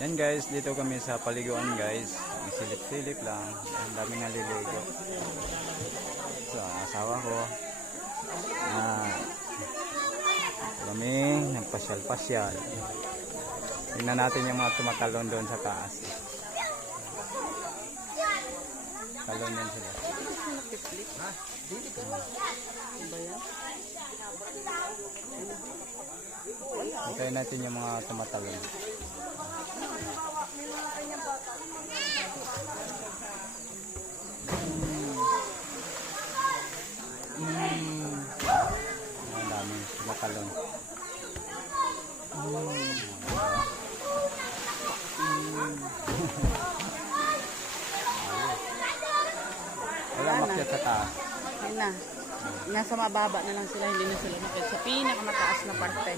Yan guys, dito kami sa paliguan guys. Silip-silip lang. Ang daming naliligo. Sa asawa ko. Kami nagpasyal-pasyal. Tingnan natin yung mga tumatalon doon sa taas. Talon yan sila. Hintayin natin yung mga tumatalon. Ang daming tumatalon. Wala makyat sa taas. Ayun na. Nasa mababa na lang sila, hindi na sila nakit sa pinakamataas na parte.